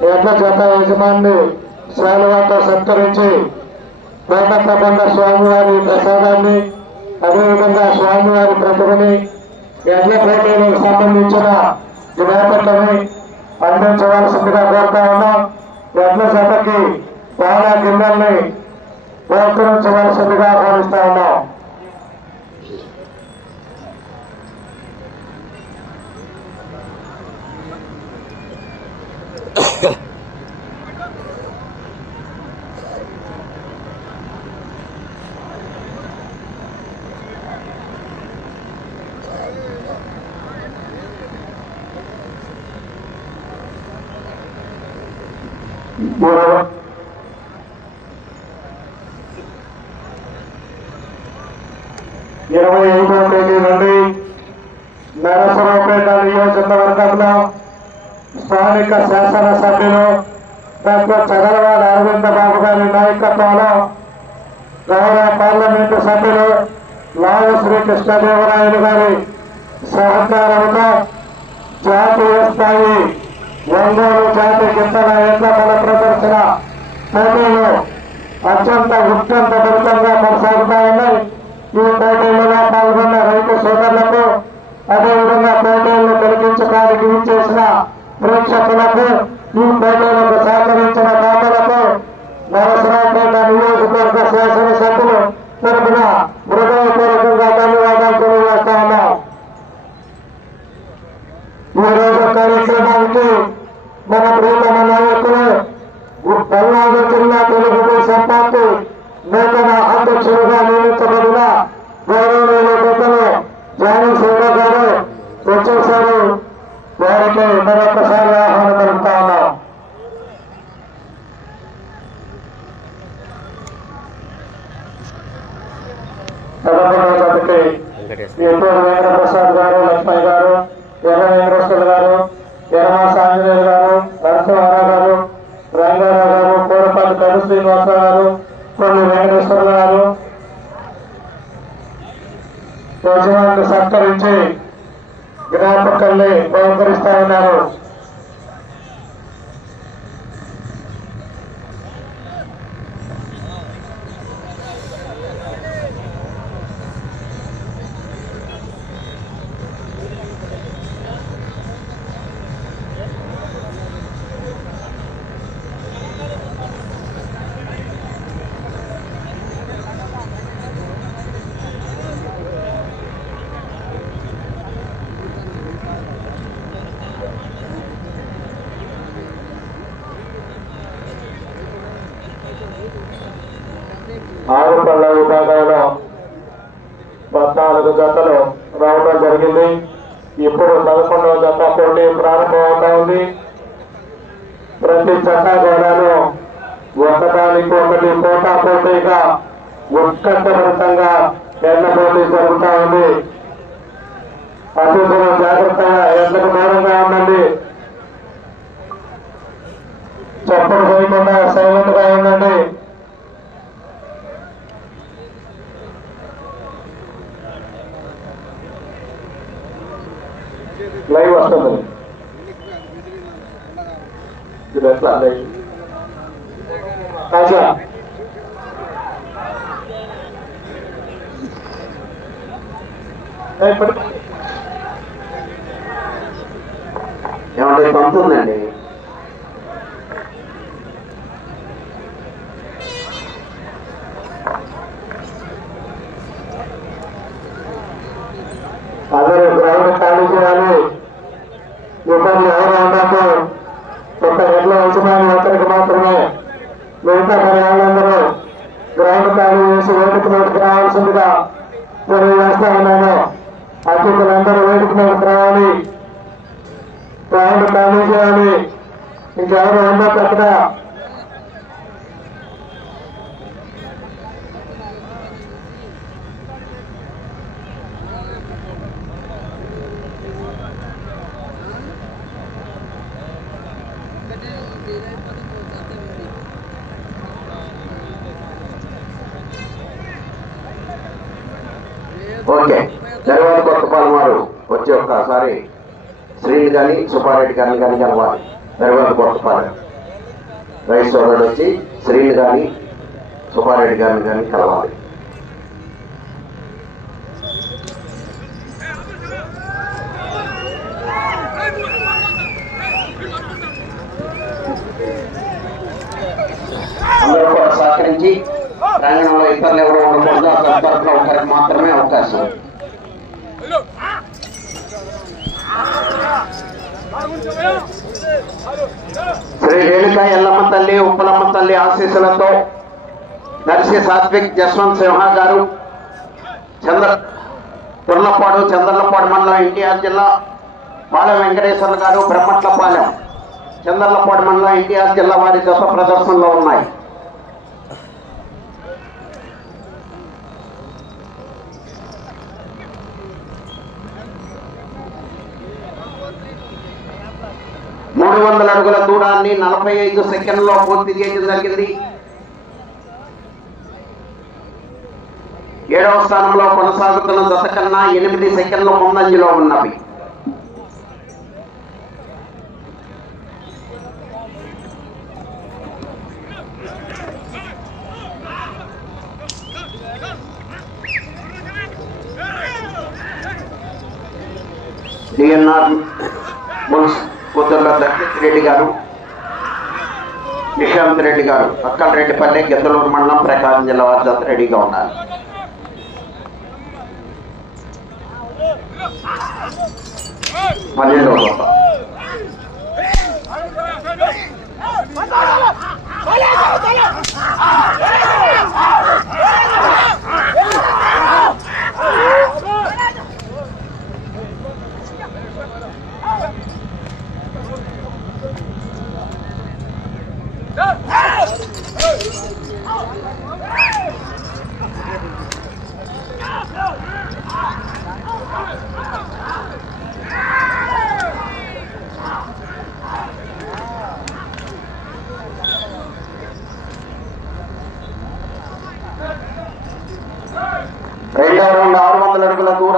ఎడ్ల జత యజమాన్ని శాలువాతో సత్కరించి కోటప్పకొండ స్వామివారి ప్రసాదాన్ని అదేవిధంగా స్వామివారి ప్రతిభని ఎడ్ల పోటీలకు సంబంధించిన జ్ఞాపకని అందించవలసిందిగా కోరుతా ఉన్నాం. ఎడ్ల జతకి పాలా గిన్నెల్ని ప్రోత్సహించవలసిందిగా భావిస్తా ఉన్నాం. ఇరవై ఐదవ తేదీ నుండి నరసరావుపేట నియోజకవర్గంలో స్థానిక శాసనసభ్యులు డాక్టర్ చదరవాడ అరవింద బాబు గారి నాయకత్వంలో గౌరవ పార్లమెంటు సభ్యులు లావు శ్రీకృష్ణదేవరాయలు గారి సహకారంతో జాతీయ స్థాయి ఒంగోలు జాతి గిత్తల ఎడ్ల బల ప్రదర్శన పోటీలు అత్యంత ఉత్కంఠ భరితంగా కొనసాగుతా ఉన్నాయి. ఈ పోటీలలో పాల్గొన్న రైతు సోదరులకు అదేవిధంగా పోటీలను కలిగించడానికి ఇచ్చేసిన ప్రేక్షకులకు ఈ పోటీలకు సహకరించిన దాతలకు నరసరాపేట నియోజకవర్గ శాసనసభ్యులు తరపున జతకి ఏటూరు వెంకటప్రసాద్ గారు లక్ష్మయ్య గారు ఎర్ర వెంకటేశ్వర గారు ఎర్రమాస ఆంజనేయులు గారు నరసింహారావు గారు రంగారావు గారు కూరపాటి కడు శ్రీనివాసరావు గారు కొన్ని వెంకటేశ్వర గారు యజమానులు సత్కరించి జ్ఞాపకాల్ని బహుకరిస్తా ఉన్నారు ఆరు పళ్ళ విభాగంలో పద్నాలుగు జతలు రావడం జరిగింది. ఇప్పుడు పదకొండవ జత పోటీ ప్రారంభమవుతా ఉంది. ప్రతి జత కూడాను ఒకదానికి ఒకటి పోటా పోటీగా ఉత్కంఠభరితంగా ఓకే. తర్వాత కొత్త పాలమారు. వచ్చి ఒక్కసారి శ్రీని కానీ సుబ్బారెడ్డి గారిని కానీ కలవాలి తర్వాత కొత్త పాలెం రైస్ సోదరుడు వచ్చి శ్రీని కానీ సుబ్బారెడ్డి గారిని కానీ కలవాలి మాత్రమే శ్రీ రేణుక ఎల్లమ్మ తల్లి ఉప్పలమ్మ తల్లి ఆశీస్సులతో నర్సి సాత్విక్ జస్వంత్ సింహ గారు చంద్ర తుర్లపాడు చంద్రలపాడు మండలం ఎన్టీఆర్ జిల్లా పాలెం వెంకటేశ్వర గారు బ్రహ్మట్లపాలెం చంద్రలపాడు మండలం ఎన్టీఆర్ జిల్లా వారి దశ ప్రదర్శనలో ఉన్నాయి. మూడు వందల అడుగుల దూరాన్ని నలభై ఐదు సెకండ్లో పూర్తి చేయడం జరిగింది ఏడవ స్థానంలో కొనసాగుతున్న దశ కన్నా ఎనిమిది సెకండ్ల ముందంజలో ఉన్నవి. డిఎన్ఆర్ రెడ్డి గారు నిశాంత్ రెడ్డి గారు అక్కల రెడ్డిపల్లి గిద్దలూరు మండలం ప్రకాశం జిల్లా వారి జత రెడీగా ఉన్నారు. పన్నెండవ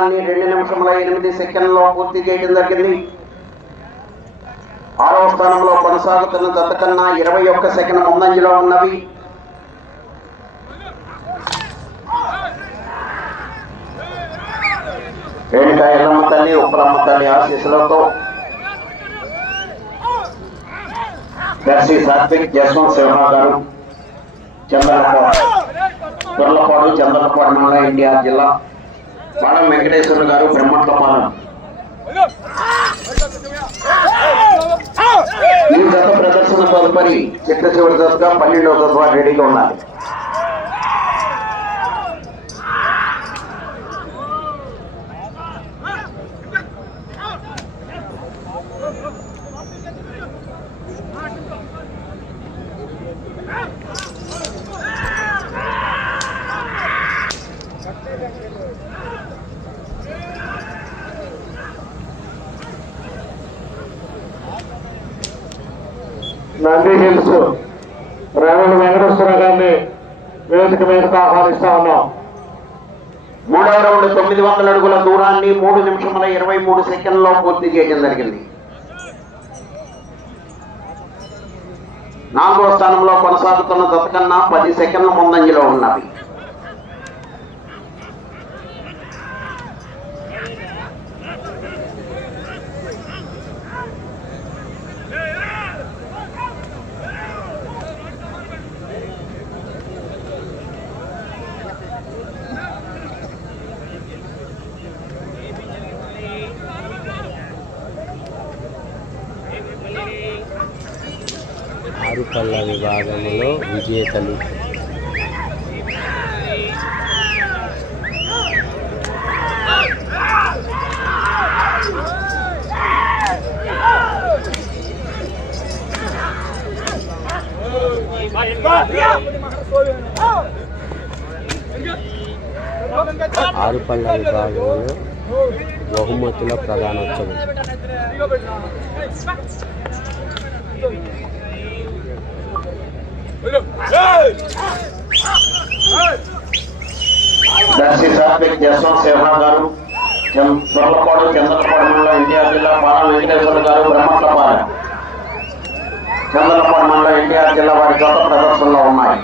అడుగుల రెండు నిమిషముల ఎనిమిది సెకండ్లో పూర్తి చేయడం జరిగింది. ఆరవ స్థానంలో కొనసాగుతున్న జత కన్నా ఇరవై ఒక్క సెకండ్ ముందంజలో ఉన్నవి. రేణుక ఎల్లమ్మ తల్లి ఉప్పలమ్మ తల్లి ఆశీస్సులతో దర్శి సాత్విక్ జస్వంత్ సింహ గారు చంద్రపాడు తుర్లపాడు చంద్రపాడు మండలం ఎన్టీఆర్ జిల్లా పాడం వెంకటేశ్వర గారు బ్రహ్మట్లపాలెం ఈ జత ప్రదర్శన తదుపరి చిట్ట చివరి దశగా పన్నెండవ దశ రెడీగా ఉన్నారు హిల్స్ రేవణ వెంకటేశ్వర గారిని వేదిక మీదకు ఆహ్వానిస్తా ఉన్నాం. మూడవ రౌండ్ తొమ్మిది వందల అడుగుల దూరాన్ని మూడు నిమిషముల ఇరవై మూడు సెకండ్లో పూర్తి చేయడం జరిగింది. నాలుగవ స్థానంలో కొనసాగుతున్న దత్తకన్నా పది సెకండ్ల ముందంజలో ఉన్నది. ఆరుపల్ల విభాగంలో బహుమతుల ప్రధానోత్సవం. దర్శి సాత్విక్ జస్వంత్ సింహ గారు సొర్లపాడు చంద్రపాడు మండలం ఎన్టీఆర్ జిల్లా పాలన వెంకటేశ్వర గారు బ్రహ్మట్లపాలెం చంద్రపాడు మండలం ఎన్టీఆర్ జిల్లా వారి గత ప్రదర్శనలో ఉన్నాయి.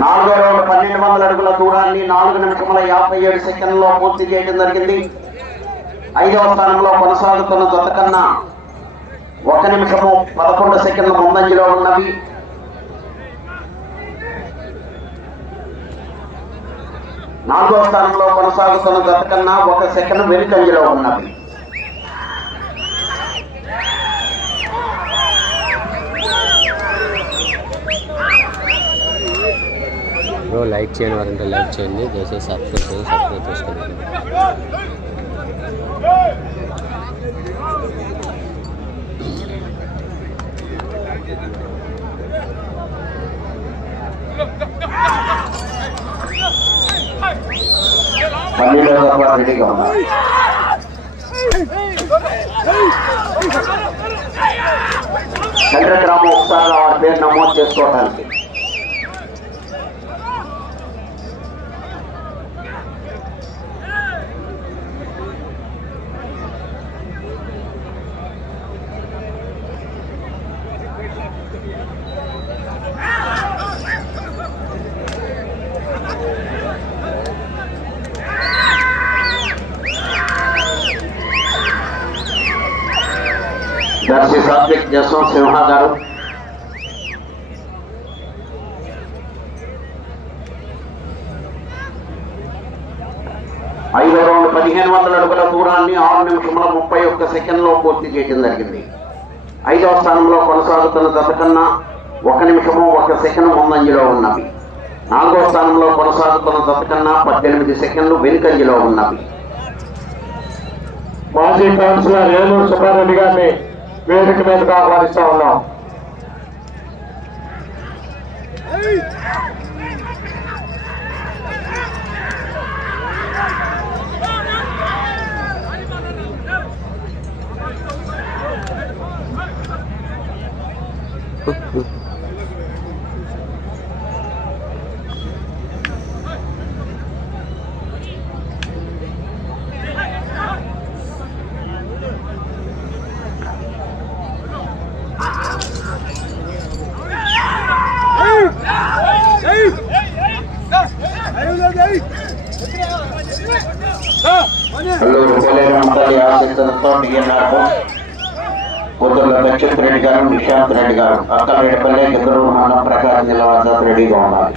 నాలుగో రౌండ్ పన్నెండు వందల అడుగుల దూరాన్ని నాలుగు నిమిషముల యాభై ఏడు సెకండ్లో పూర్తి చేయడం జరిగింది. ఐదవ స్థానంలో కొనసాగుతున్న జత కన్నా ఒక నిమిషము పదకొండు సెకండ్ల ముందంజలో ఉన్నవి. నాలుగో స్థానంలో కొనసాగుతున్న జత కన్నా ఒక సెకండ్ వెనుకంజలో ఉన్నవి. బ్రో. లైక్ చేయని వారంటే లైక్ చేయండి. దయచేసి సబ్స్క్రైబ్ చేసి సబ్స్క్రైబ్ చేసుకోండి. పన్నెండవ జత చంద్రగ్రామం ఒకసారి వారి పేరు నమోదు చేసుకోవడానికి దర్శి సాత్విక్ జస్వంత్ సింహ గారు ఐదో రౌండ్ పదిహేను వందల అడుగుల దూరాన్ని ఆరు నిమిషముల ముప్పై ఒక్క సెకండ్లో పూర్తి చేయడం జరిగింది. ఐదవ స్థానంలో కొనసాగుతున్న దశ కన్నా ఒక నిమిషము ఒక సెకండ్ ముందంజలో ఉన్నవి. నాలుగవ స్థానంలో కొనసాగుతున్న దశ కన్నా పద్దెనిమిది సెకండ్లు వెనుకంజలో ఉన్నవి. మాజీ కౌన్సిలర్ ఏలూరు సుబ్బారెడ్డి గారిని వేదిక మీదకు ఆహ్వానిస్తా ఉన్నాం. అల్లూరు పోలేరమ్మ ఆశిస్తులతో డిఎన్ఆర్ కూతుర్ల దక్షిత్ రెడ్డి. గారు నిశాంత్ రెడ్డి గారు అక్కలరెడ్డిపల్లె గిద్దరూరు మండలం ప్రకాశం జిల్లా వద్ద రెడీగా ఉన్నారు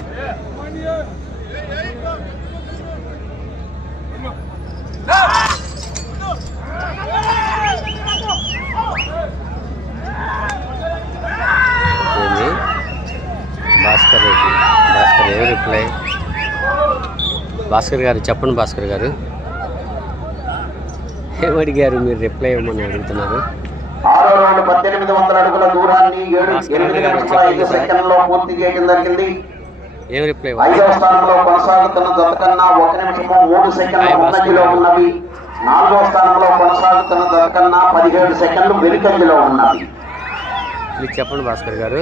భాస్కర్ రెడ్డి భాస్కర్ ఏ రిప్లై? భాస్కర్ గారు చెప్పండి భాస్కర్ గారు. ఏమడిగారు మీరు రిప్లై ఇవ్వమని అడుగుతున్నారు? ఆరో రౌండ్ పద్దెనిమిది వందల అడుగుల దూరాన్ని ఏడు సెకండ్లో పూర్తి చేయడం జరిగింది. ఏం రిప్లై ఐదవ స్థానంలో కొనసాగుతున్న జత కన్నా ఒక నిమిషము మూడు సెకండ్ల ముందంజలో ఉన్నవి. నాలుగవ స్థానంలో కొనసాగుతున్న జత కన్నా పదిహేడు సెకండ్లు వెనుకంజలో ఉన్నవి. మీరు చెప్పండి భాస్కర్ గారు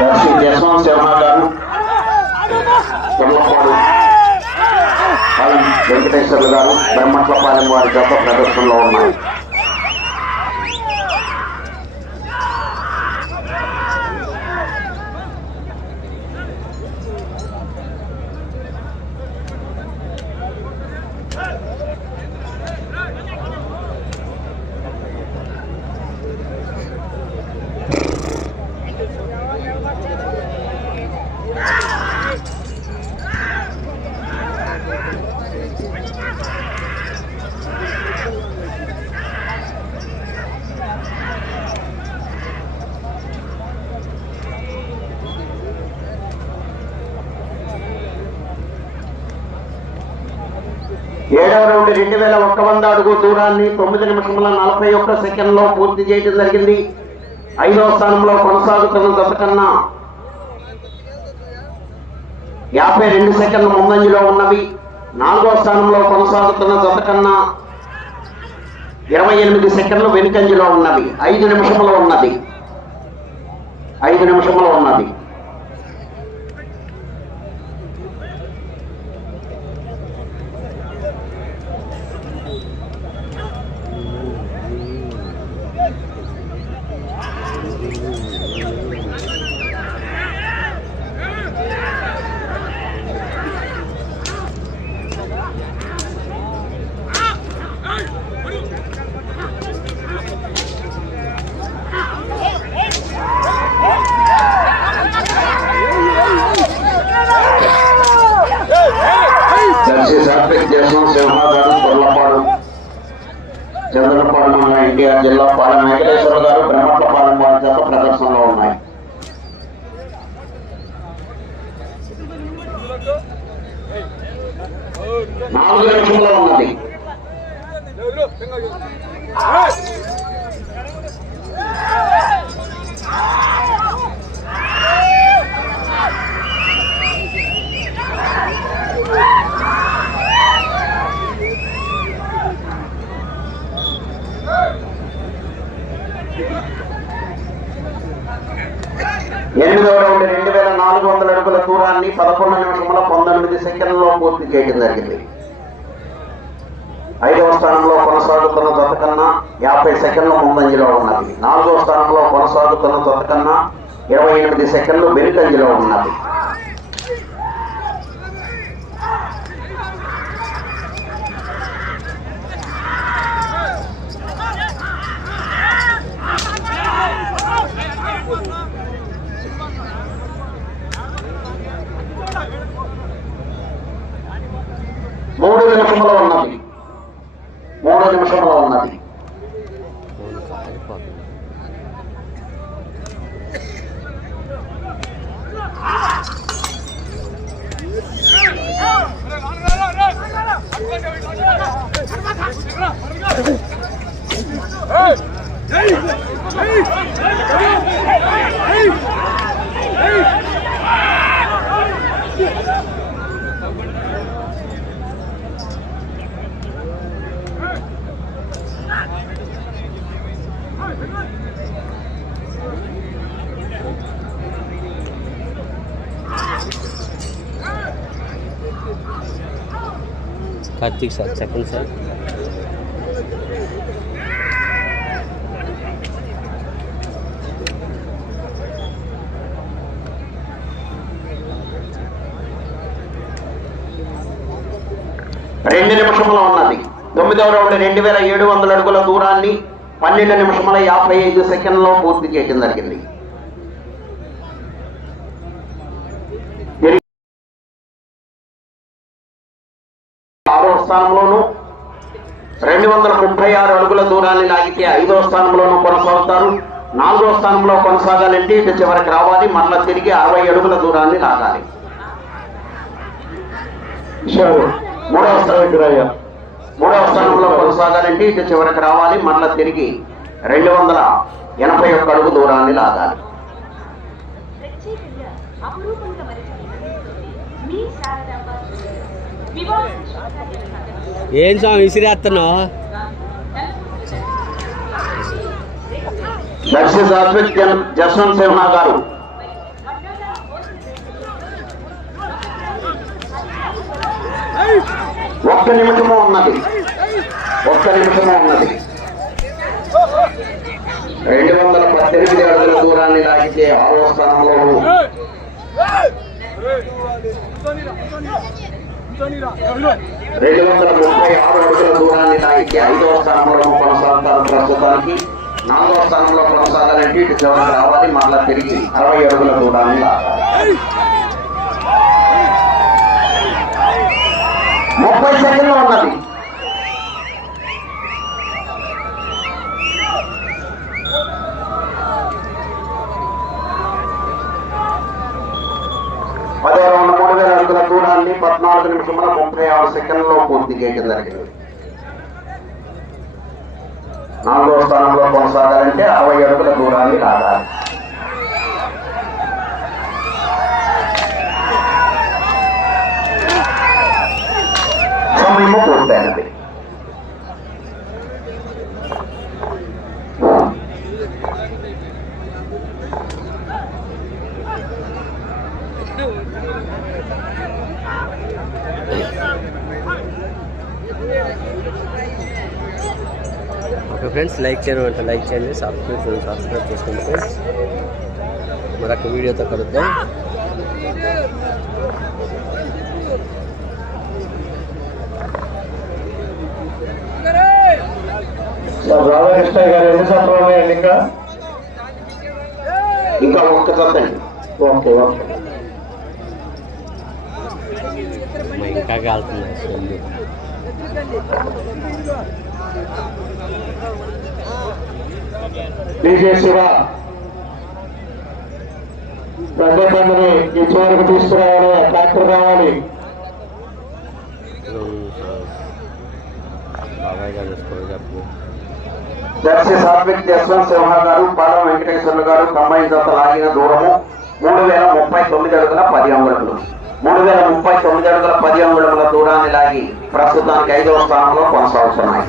దర్శి జస్వంత్ శర్మ గారు కొల్లపాడు పాలెం వెంకటేశ్వర్లు గారు బ్రహ్మట్లపాలెం వారి జత ప్రదర్శనలో ఉన్నాయి ఏడవ రౌండ్ రెండు వేల ఒక్క వంద అడుగు దూరాన్ని తొమ్మిది నిమిషముల నలభై ఒక్క సెకండ్లో పూర్తి చేయడం జరిగింది. ఐదవ స్థానంలో కొనసాగుతున్న దశ కన్నా యాభై రెండు సెకండ్ల ముందంజలో ఉన్నవి. నాలుగవ స్థానంలో కొనసాగుతున్న దశ కన్నా ఇరవై ఎనిమిది సెకండ్లు వెనుకంజలో ఉన్నవి. ఐదు నిమిషములో ఉన్నది. ఐదు నిమిషములు ఉన్నది దర్శి సాత్విక్ దేశం సింహాగారు కొల్లపాడు చంద్రపాడు మండలం ఎన్టీఆర్ జిల్లా పాలెం వెంకటేశ్వర గారు బ్రహ్మట్లపాలెం వారి చేత ప్రదర్శనలో ఉన్నాయి నాలుగు నిమిషంలో ఉన్నది. ఎనిమిదవ రౌండ్ రెండు వేల నాలుగు వందల అడుగుల దూరాన్ని పదకొండు నిమిషముల పంతొమ్మిది సెకండ్లలో పూర్తి చేయడం జరిగింది. ఐదవ స్థానంలో కొనసాగుతున్న జత కన్నా యాభై సెకండ్ల ముందంజలో ఉన్నది. నాలుగవ స్థానంలో కొనసాగుతున్న జత కన్నా ఇరవై ఎనిమిది సెకండ్లు వెనుకంజలో ఉన్నది. Kartik sir, second sir. తొమ్మిదవ రౌండ్ రెండు వేల ఏడు వందల అడుగుల దూరాన్ని పన్నెండు నిమిషముల యాభై ఐదు సెకండ్లో పూర్తి చేయడం జరిగింది. ఆరో స్థానంలోను రెండు వందల ముప్పై ఆరు అడుగుల దూరాన్ని లాగితే ఐదో స్థానంలోనూ కొనసాగుతారు. నాలుగో స్థానంలో కొనసాగాలంటే ఇటు చివరికి రావాలి. మరలా తిరిగి అరవై అడుగుల దూరాన్ని లాగాలి. మూడవ స్థానం మూడవ స్థానంలో కొనసాగాలంటే ఇటు చివరికి రావాలి. మరలా తిరిగి రెండు వందల ఎనభై ఒక్క అడుగు దూరాన్ని లాగాలి. ఏం స్వామి విసిరేస్తున్నావు? దర్శి సాత్విక్ జన్ జస్వంత్ సింహ గారు. ఒక్క నిమిషము ఉన్నది. ఒక్క నిమిషము ఉన్నది రెండు వందల పద్దెనిమిది అడుగుల దూరాన్ని లాగితే ఆరో స్థానంలో రెండు వందల ముప్పై ఆరు అడుగుల దూరాన్ని లాగితే ఐదవ స్థానంలో కొనసాగుతారు ప్రస్తుతానికి నాలుగవ స్థానంలో కొనసాగాలంటే ఇటు చివరికి రావాలి. మళ్ళా తిరిగి అరవై అడుగుల దూరాన్ని లాగాలి ముప్పై సెకండ్లు ఉన్నది. గంటలని పద్నాలుగు నిమిషముల ముప్పై ఆరు సెకండ్లో పూర్తి చేయడం జరిగింది. నాలుగో స్థానంలో కొనసాగాలంటే అరవై అడుగుల దూరాన్ని దాటాలి. సమయము ఫ్రెండ్స్ లైక్ చేయడం అంటే లైక్ చేయండి సబ్స్క్రైబ్ చేయండి సబ్స్క్రైబ్ చేసుకోండి ఫ్రెండ్స్ మరొక వీడియోతో కలుద్దాం. రాధాకృష్ణ గారు ఎన్ని సంవత్సరాలు ఉన్నాయండి ఇంకా? ఇంకా ఒక్క చదండి ఓకే ఓకే. ఇంకా కాలుతుంది స్మెల్ పెద్ద బండిని ఈ చివరికి తీసుకురావాలి ట్రాక్టర్ కావాలి దర్శి సాత్విక్ యశ్వంత్ సింహ గారు పాలం వెంకటేశ్వర్లు గారు కమ్మాయి జత లాగిన దూరము మూడు వేల ముప్పై తొమ్మిది అడుగుల పది అంగుళములు. మూడు వేల ముప్పై తొమ్మిది అడుగుల పది అంగుళముల దూరాన్ని లాగి ప్రస్తుతానికి ఐదవ స్థానంలో కొనసాగుతున్నాయి.